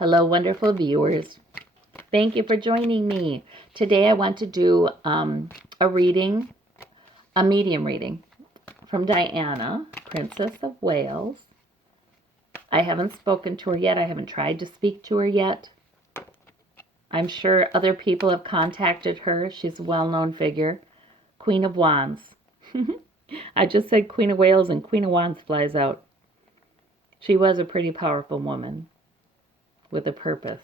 Hello, wonderful viewers. Thank you for joining me. Today I want to do a reading, a medium reading from Diana, Princess of Wales. I haven't spoken to her yet. I haven't tried to speak to her yet. I'm sure other people have contacted her. She's a well-known figure. Queen of Wands. I just said Queen of Wales and Queen of Wands flies out. She was a pretty powerful woman with a purpose.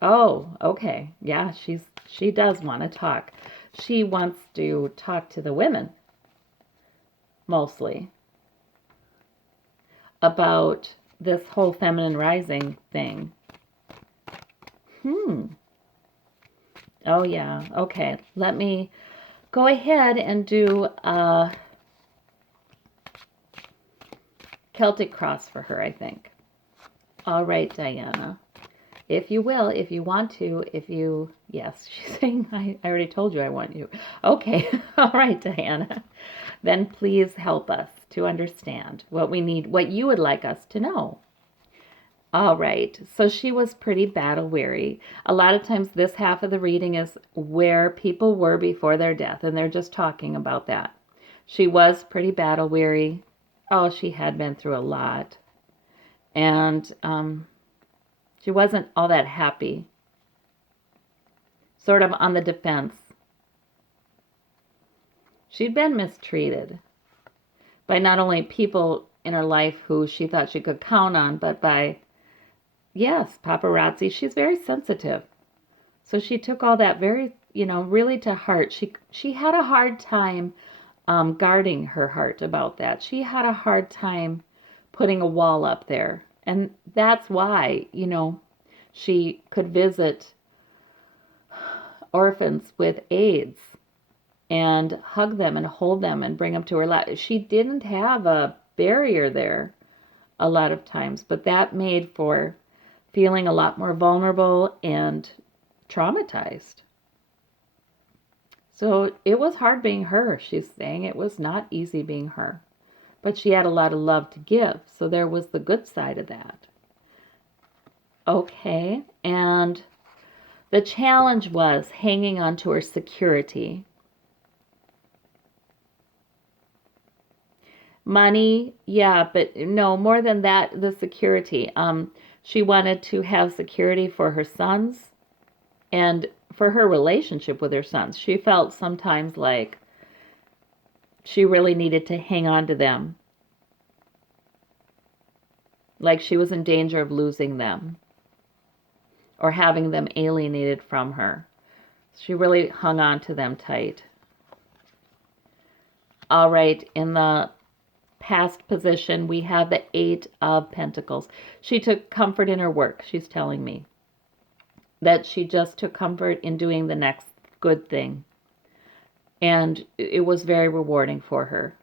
Oh, okay. Yeah, she does want to talk. She wants to talk to the women, mostly, about this whole feminine rising thing. Oh, yeah. Okay. Let me go ahead and do a Celtic Cross for her, I think. All right, Diana. If you will, if you want to, yes, she's saying, I already told you I want you. Okay, all right, Diana. Then please help us to understand what we need, what you would like us to know. All right, so she was pretty battle weary. A lot of times this half of the reading is where people were before their death, and they're just talking about that. She was pretty battle weary. Oh, she had been through a lot. And she wasn't all that happy. Sort of on the defense. She'd been mistreated by not only people in her life who she thought she could count on, but by, yes, paparazzi. She's very sensitive. So she took all that very, really to heart. She had a hard time guarding her heart about that. She had a hard time putting a wall up there. And that's why, she could visit orphans with AIDS and hug them and hold them and bring them to her life. She didn't have a barrier there a lot of times, but that made for feeling a lot more vulnerable and traumatized. So it was hard being her, she's saying. It was not easy being her. But she had a lot of love to give, so there was the good side of that. Okay, and the challenge was hanging on to her security. Money, yeah, but no, more than that, the security. She wanted to have security for her sons and for her relationship with her sons. She felt sometimes like she really needed to hang on to them. Like she was in danger of losing them or having them alienated from her. She really hung on to them tight. All right, in the past position, we have the Eight of Pentacles. She took comfort in her work, she's telling me. That she just took comfort in doing the next good thing. And it was very rewarding for her.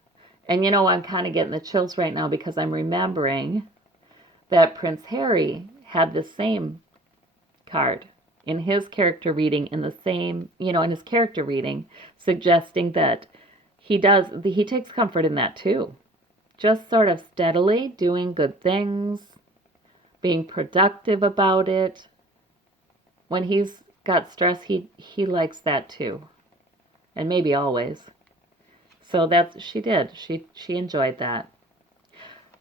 And I'm kind of getting the chills right now because I'm remembering that Prince Harry had the same card in his character reading, in the same, in his character reading, suggesting that he takes comfort in that too. Just sort of steadily doing good things, being productive about it. When he's got stress, he likes that too. And maybe always. So she did. She enjoyed that.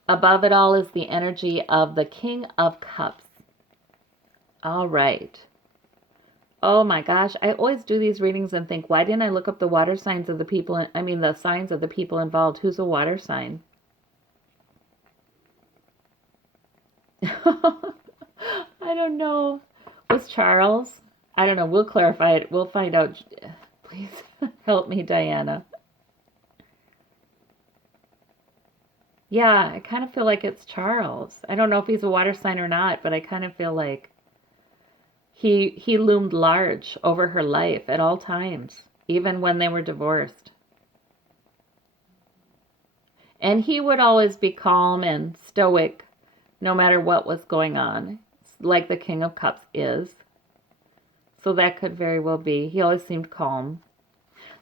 Above it all is the energy of the King of Cups. All right. Oh my gosh, I always do these readings and think, why didn't I look up the water signs of the people, the signs of the people involved? Who's a water sign? I don't know. Was Charles? I don't know. We'll clarify it. We'll find out. Please help me, Diana. Yeah, I kind of feel like it's Charles. I don't know if he's a water sign or not, but I kind of feel like he loomed large over her life at all times, even when they were divorced. And he would always be calm and stoic no matter what was going on, like the King of Cups is. So that could very well be. He always seemed calm.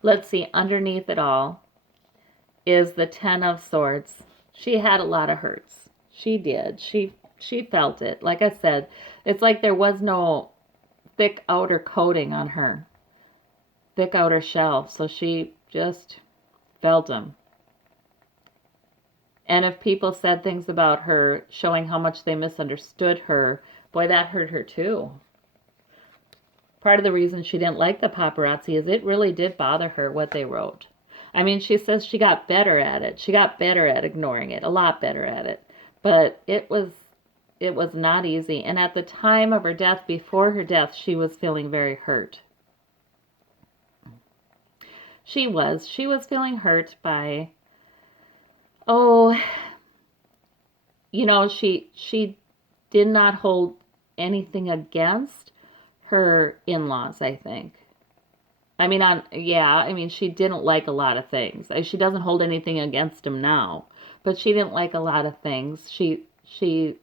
Let's see, underneath it all is the Ten of Swords. She had a lot of hurts. She did. She She felt it. Like I said, it's like there was no thick outer coating on her, thick outer shell. So she just felt him. And if people said things about her, showing how much they misunderstood her, boy, that hurt her too. Part of the reason she didn't like the paparazzi is it really did bother her what they wrote. I mean, she says she got better at it. She got better at ignoring it, a lot better at it. But it was not easy. And at the time of her death, before her death, she was feeling very hurt. She was feeling hurt by, oh, she did not hold anything against her in-laws, I think. She didn't like a lot of things. She doesn't hold anything against them now, but she didn't like a lot of things. She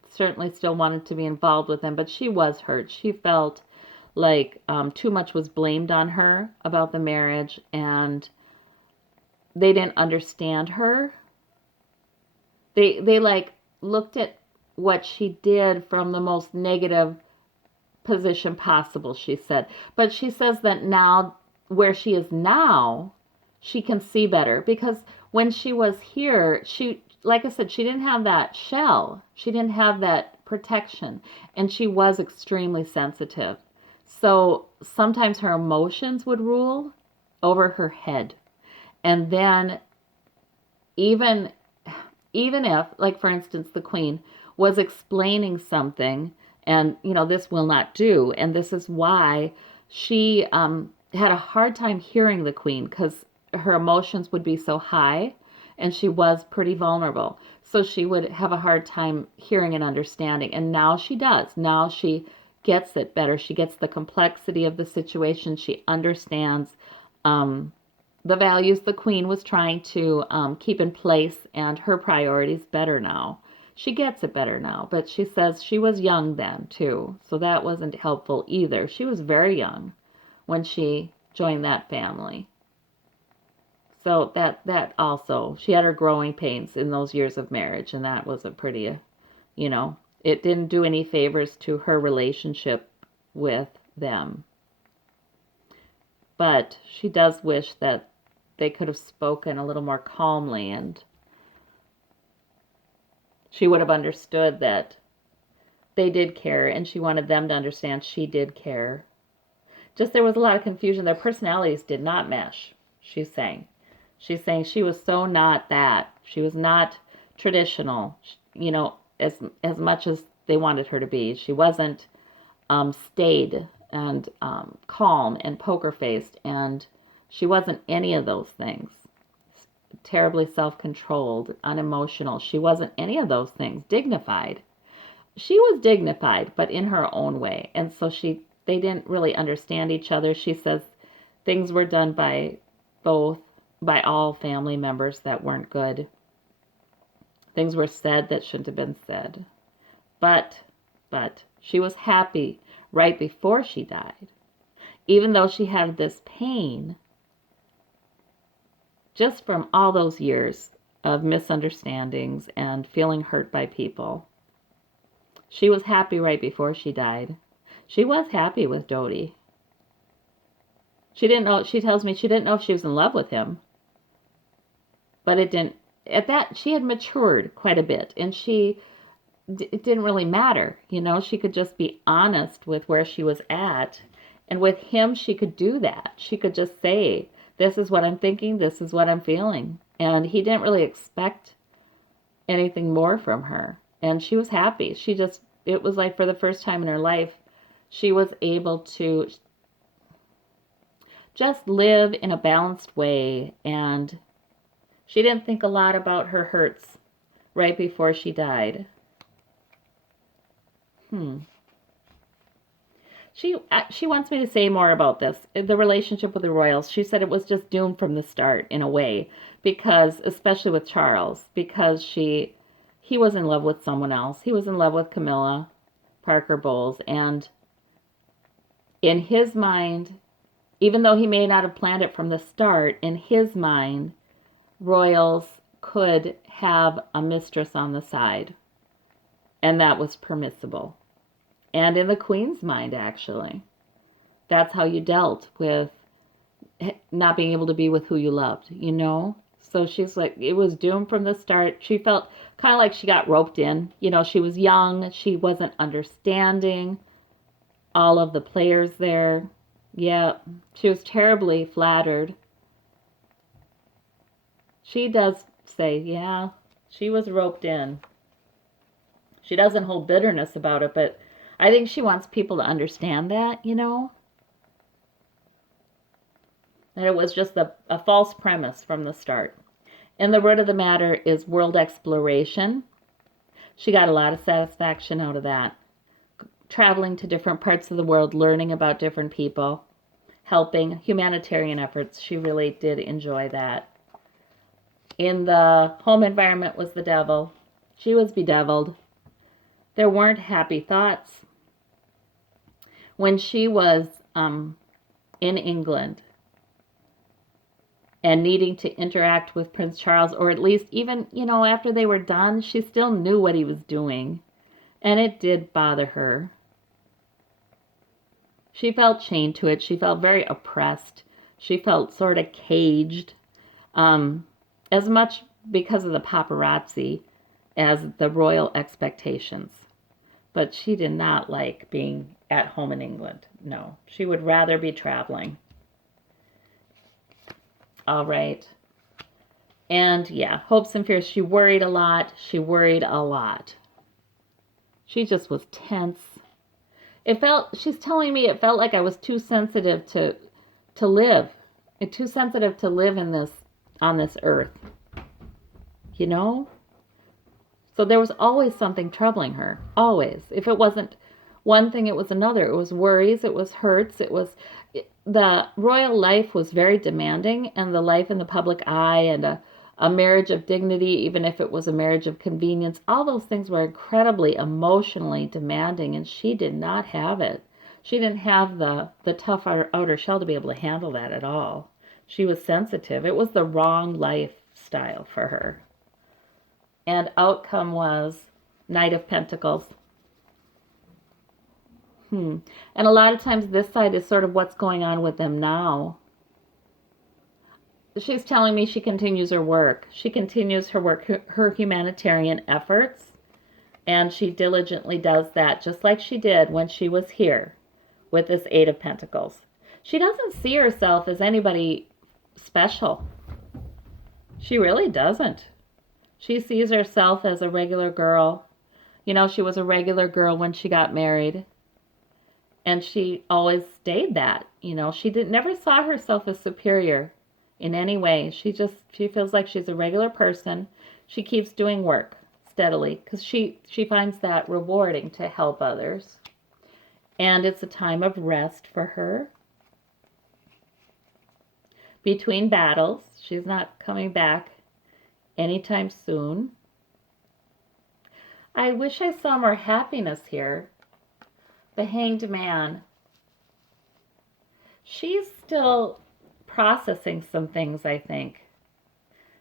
certainly still wanted to be involved with them, but she was hurt. She felt like too much was blamed on her about the marriage, and they didn't understand her. They like looked at what she did from the most negative position possible, she said. But she says that now, where she is now, she can see better because when she was here, like I said, she didn't have that shell. She didn't have that protection, and she was extremely sensitive. So sometimes her emotions would rule over her head. And then even even if, like for instance, the queen was explaining something and, this will not do, and this is why she had a hard time hearing the queen because her emotions would be so high and she was pretty vulnerable. So she would have a hard time hearing and understanding. And now she does. Now she gets it better. She gets the complexity of the situation. She understands the values the queen was trying to keep in place and her priorities better now. She gets it better now, but she says she was young then too, so that wasn't helpful either. She was very young when she joined that family. So that also, she had her growing pains in those years of marriage, and that was a pretty, it didn't do any favors to her relationship with them. But she does wish that they could have spoken a little more calmly, and she would have understood that they did care, and she wanted them to understand she did care. Just there was a lot of confusion. Their personalities did not mesh, she's saying. She's saying she was so not that. She was not traditional, as much as they wanted her to be. She wasn't staid and calm and poker faced, and she wasn't any of those things. Terribly self-controlled, unemotional. She wasn't any of those things. Dignified. She was dignified, but in her own way. And so they didn't really understand each other. She says things were done by all family members that weren't good. Things were said that shouldn't have been said. But she was happy right before she died. Even though she had this pain just from all those years of misunderstandings and feeling hurt by people. She was happy right before she died. She was happy with Dodie. She tells me she didn't know if she was in love with him. But she had matured quite a bit, and it didn't really matter. She could just be honest with where she was at. And with him, she could do that. She could just say, this is what I'm thinking, this is what I'm feeling. And he didn't really expect anything more from her. And she was happy. It was like for the first time in her life, she was able to just live in a balanced way. And she didn't think a lot about her hurts right before she died. She wants me to say more about this, the relationship with the royals. She said it was just doomed from the start in a way, because especially with Charles, because he was in love with someone else. He was in love with Camilla Parker Bowles, and in his mind, even though he may not have planned it from the start, in his mind, royals could have a mistress on the side. And that was permissible. And in the Queen's mind, actually, that's how you dealt with not being able to be with who you loved, you know? So she's like, it was doomed from the start. She felt kind of like she got roped in. You know, she was young. She wasn't understanding all of the players there. Yeah, she was terribly flattered. She does say, yeah, she was roped in. She doesn't hold bitterness about it, but I think she wants people to understand that, you know? That it was just a false premise from the start. And the root of the matter is world exploration. She got a lot of satisfaction out of that. Traveling to different parts of the world, learning about different people, helping, humanitarian efforts. She really did enjoy that. In the home environment was the devil. She was bedeviled. There weren't happy thoughts. When she was in England and needing to interact with Prince Charles, or at least even, you know, after they were done, she still knew what he was doing. And it did bother her. She felt chained to it. She felt very oppressed. She felt sort of caged, as much because of the paparazzi as the royal expectations. But she did not like being at home in England. No, she would rather be traveling. All right. And yeah, hopes and fears. She worried a lot. She worried a lot. She just was tense. She's telling me it felt like I was too sensitive to live. Too sensitive to live on this earth. You know? So there was always something troubling her. Always. If it wasn't one thing, it was another. It was worries, it was hurts, the royal life was very demanding, and the life in the public eye, and a marriage of dignity, even if it was a marriage of convenience, all those things were incredibly emotionally demanding, and she did not have it. She didn't have the tough outer shell to be able to handle that at all. She was sensitive. It was the wrong lifestyle for her. And outcome was Knight of Pentacles. And a lot of times this side is sort of what's going on with them now. She's telling me she continues her work. She continues her work, her humanitarian efforts, and she diligently does that, just like she did when she was here with this Eight of Pentacles. She doesn't see herself as anybody special. She really doesn't. She sees herself as a regular girl. You know, she was a regular girl when she got married. And she always stayed that. You know, she never saw herself as superior in any way. She feels like she's a regular person. She keeps doing work steadily because she finds that rewarding to help others. And it's a time of rest for her. Between battles, she's not coming back anytime soon. I wish I saw more happiness here. The Hanged Man. She's still processing some things, I think.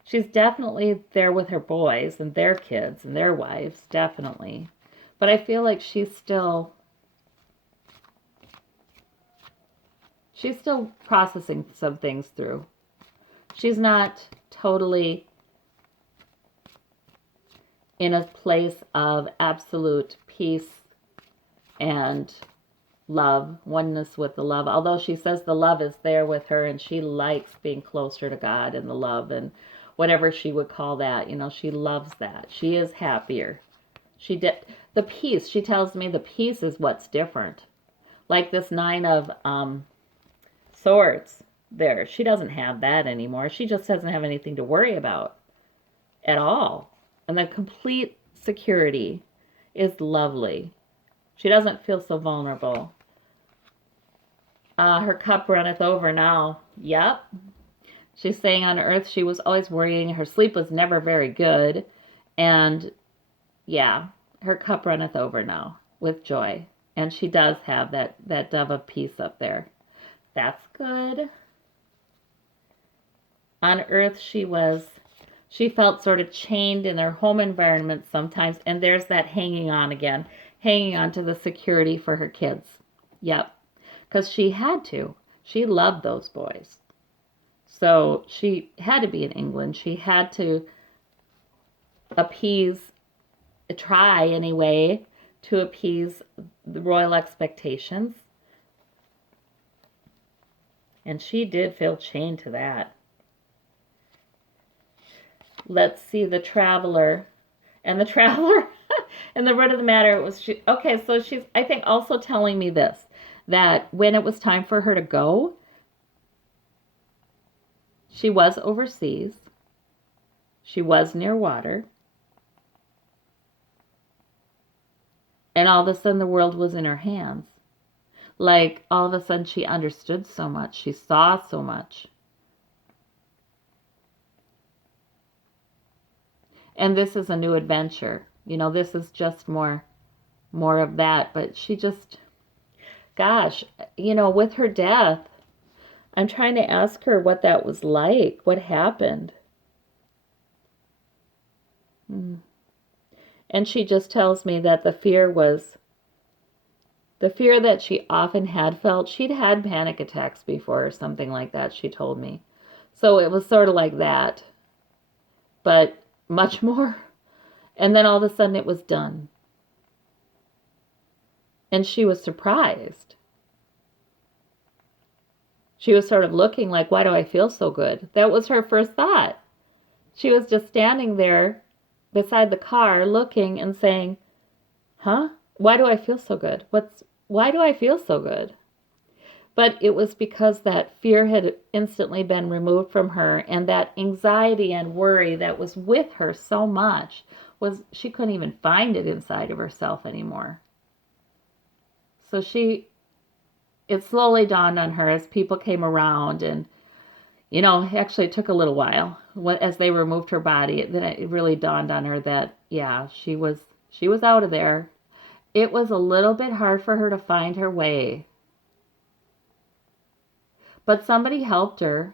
She's definitely there with her boys and their kids and their wives, definitely. But I feel like she's still processing some things through. She's not totally in a place of absolute peace and love, oneness with the love. Although she says the love is there with her and she likes being closer to God and the love and whatever she would call that. You know, she loves that. She is happier. The peace, she tells me the peace is what's different. Like this Nine of Swords there. She doesn't have that anymore. She just doesn't have anything to worry about at all. And the complete security is lovely. She doesn't feel so vulnerable. Her cup runneth over now. Yep. She's saying on earth she was always worrying. Her sleep was never very good. And yeah, her cup runneth over now with joy. And she does have that dove of peace up there. That's good. On earth she was She felt sort of chained in their home environment sometimes, and there's that hanging on again, hanging on to the security for her kids. Yep, because she had to. She loved those boys. So she had to be in England. She had to appease, try anyway, to appease the royal expectations. And she did feel chained to that. Let's see the traveler. And the traveler, and the root of the matter, it was she. Okay, so she's, I think, also telling me this, that when it was time for her to go, she was overseas. She was near water. And all of a sudden the world was in her hands. Like all of a sudden she understood so much. She saw so much. And this is a new adventure. You know, this is just more of that. But she just, gosh, you know, with her death, I'm trying to ask her what that was like. What happened? And she just tells me that the fear that she often had felt. She'd had panic attacks before or something like that, she told me. So it was sort of like that, but much more. And then all of a sudden it was done. And she was surprised. She was sort of looking like, why do I feel so good? That was her first thought. She was just standing there beside the car looking and saying, huh? Why do I feel so good? Why do I feel so good? But it was because that fear had instantly been removed from her, and that anxiety and worry that was with her so much was she couldn't even find it inside of herself anymore. So it slowly dawned on her as people came around, and you know, actually it took a little while as they removed her body. Then it really dawned on her that yeah, she was out of there. It was a little bit hard for her to find her way. But somebody helped her.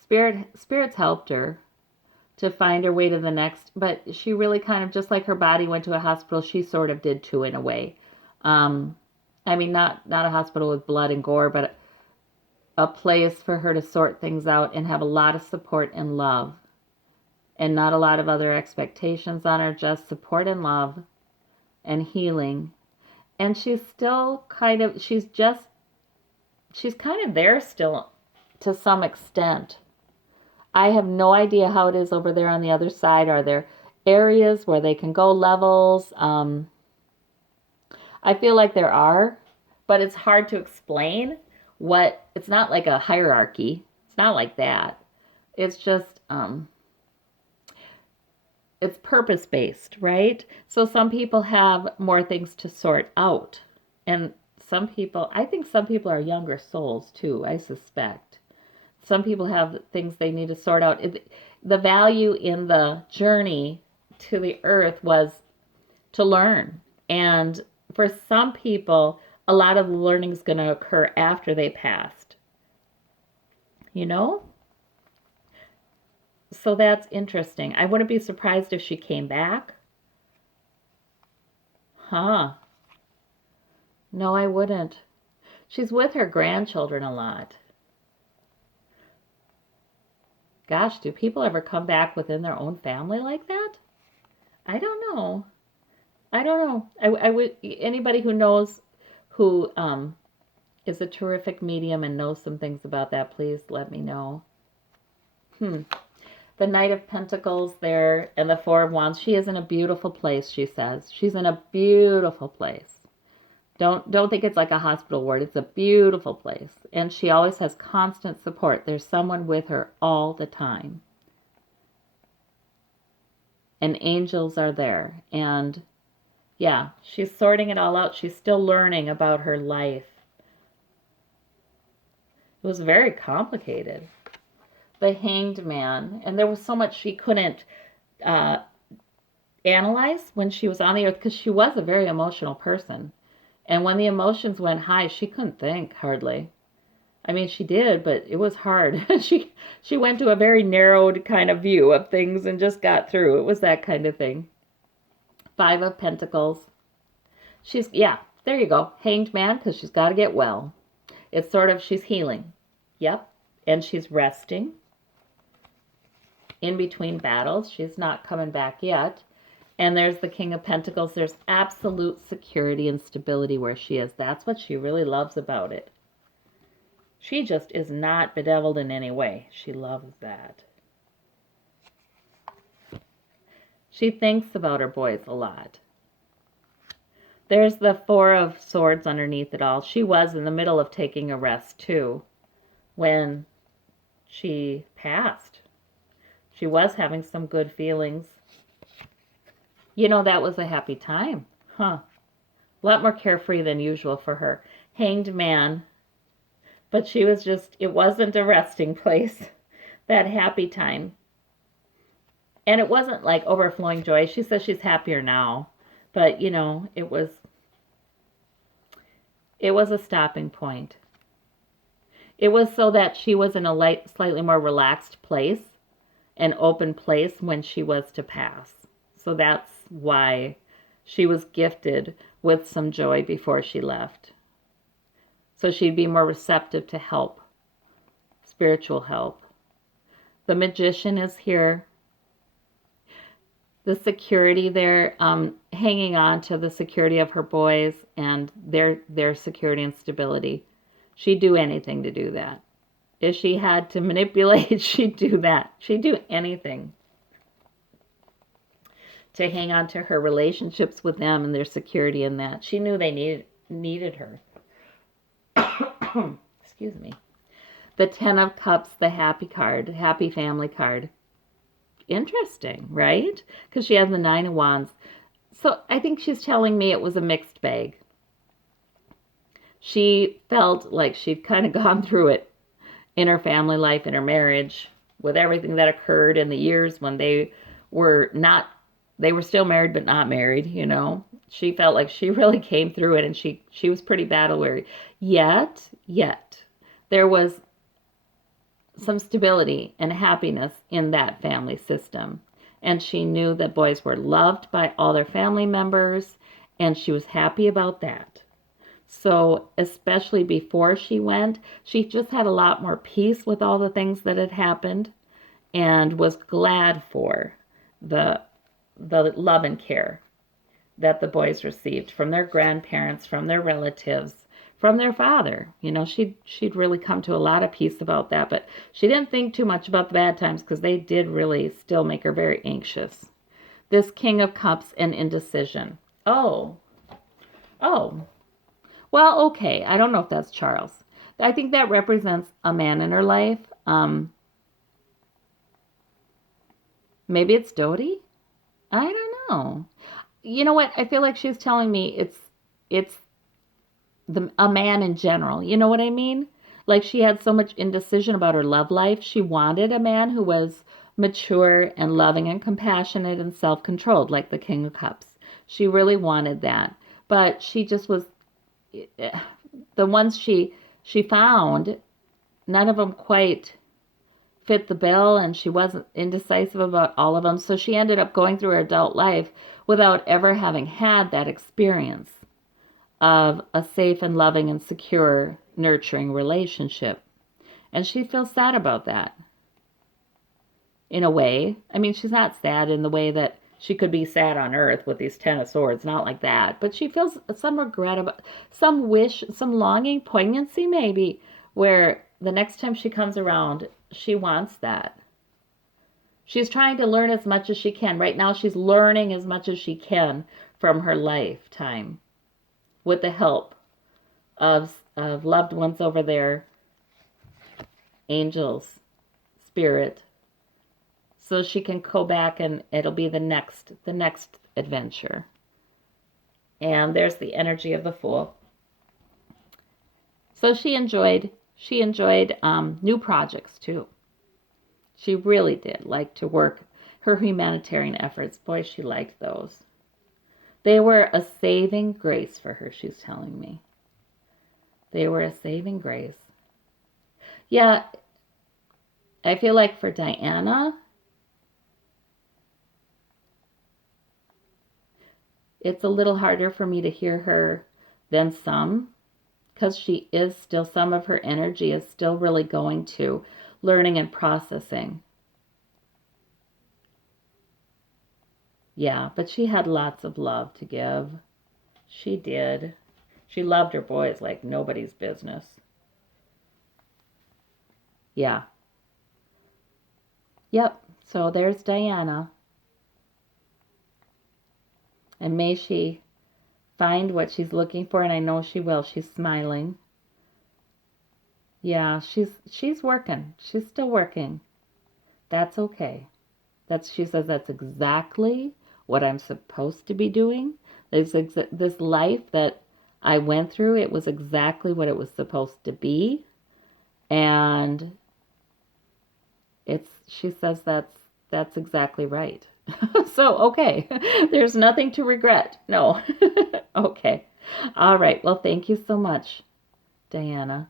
Spirits helped her to find her way to the next. But she really kind of, just like her body went to a hospital, she sort of did too in a way. I mean, not a hospital with blood and gore, but a place for her to sort things out and have a lot of support and love. And not a lot of other expectations on her, just support and love and healing. And she's still kind of, she's kind of there still to some extent. I have no idea how it is over there on the other side. Are there areas where they can go, levels? I feel like there are, but it's hard to explain it's not like a hierarchy. It's not like that. It's just, it's purpose-based, right? So some people have more things to sort out. And I think some people are younger souls too, I suspect. Some people have things they need to sort out. The value in the journey to the earth was to learn. And for some people, a lot of the learning is going to occur after they passed. You know? So that's interesting. I wouldn't be surprised if she came back. Huh. No, I wouldn't. She's with her grandchildren a lot. Gosh, do people ever come back within their own family like that? I don't know. I don't know. I would, anybody who knows, who is a terrific medium and knows some things about that, please let me know. The Knight of Pentacles there and the Four of Wands. She is in a beautiful place, she says. She's in a beautiful place. Don't think it's like a hospital ward. It's a beautiful place. And she always has constant support. There's someone with her all the time. And angels are there. And yeah, she's sorting it all out. She's still learning about her life. It was very complicated. The Hanged Man. And there was so much she couldn't analyze when she was on the earth, because she was a very emotional person. And when the emotions went high, she couldn't think hardly. I mean, she did, but it was hard. She went to a very narrowed kind of view of things and just got through. It was that kind of thing. Five of Pentacles. Yeah, there you go. Hanged Man, because she's got to get well. It's sort of, she's healing. Yep. And she's resting in between battles. She's not coming back yet. And there's the King of Pentacles. There's absolute security and stability where she is. That's what she really loves about it. She just is not bedeviled in any way. She loves that. She thinks about her boys a lot. There's the Four of Swords underneath it all. She was in the middle of taking a rest, too, when she passed. She was having some good feelings. You know, that was a happy time. Huh. A lot more carefree than usual for her. Hanged Man. But she was just, it wasn't a resting place. That happy time. And it wasn't like overflowing joy. She says she's happier now. But, you know, it was a stopping point. It was so that she was in a slightly more relaxed place, an open place when she was to pass. So that's why she was gifted with some joy before she left. So she'd be more receptive to help, spiritual help. The Magician is here. The security there, hanging on to the security of her boys and their security and stability. She'd do anything to do that. If she had to manipulate, she'd do that. She'd do anything to hang on to her relationships with them and their security in that. She knew they needed her. Excuse me. The Ten of Cups, the happy card, happy family card. Interesting, right? Because she has the Nine of Wands. So I think she's telling me it was a mixed bag. She felt like she'd kind of gone through it in her family life, in her marriage, with everything that occurred in the years when they were still married but not married, you know. She felt like she really came through it, and she was pretty battle weary. Yet, there was some stability and happiness in that family system. And she knew that boys were loved by all their family members, and she was happy about that. So especially before she went, she just had a lot more peace with all the things that had happened and was glad for the love and care that the boys received from their grandparents, from their relatives, from their father. You know, she'd really come to a lot of peace about that, but she didn't think too much about the bad times because they did really still make her very anxious. This King of Cups and Indecision. Oh. Well, okay. I don't know if that's Charles. I think that represents a man in her life. Maybe it's Dodie? I don't know. You know what? I feel like she's telling me it's a man in general. You know what I mean? Like she had so much indecision about her love life. She wanted a man who was mature and loving and compassionate and self-controlled, like the King of Cups. She really wanted that. But she just was, the ones she found, none of them quite fit the bill, and she wasn't indecisive about all of them. So she ended up going through her adult life without ever having had that experience of a safe and loving and secure, nurturing relationship. And she feels sad about that. In a way. I mean, she's not sad in the way that she could be sad on earth with these Ten of Swords, not like that. But she feels some regret about, some wish, some longing, poignancy maybe, where the next time she comes around, she wants that. She's trying to learn as much as she can. Right now, she's learning as much as she can from her lifetime with the help of loved ones over there, angels, spirit, so she can go back and it'll be the next adventure. And there's the energy of the Fool. So she enjoyed new projects too. She really did like to work her humanitarian efforts. Boy, she liked those. They were a saving grace for her, she's telling me. They were a saving grace. Yeah, I feel like for Diana, it's a little harder for me to hear her than some, because she is still, some of her energy is still really going to learning and processing. Yeah, but she had lots of love to give. She did. She loved her boys like nobody's business. Yeah. Yep. So there's Diana. And may she find what she's looking for, and I know she will. She's smiling. Yeah, she's working. She's still working. That's okay. She says that's exactly what I'm supposed to be doing. This life that I went through, it was exactly what it was supposed to be. And she says that's exactly right. So, okay. There's nothing to regret. No. Okay. All right. Well, thank you so much, Diana.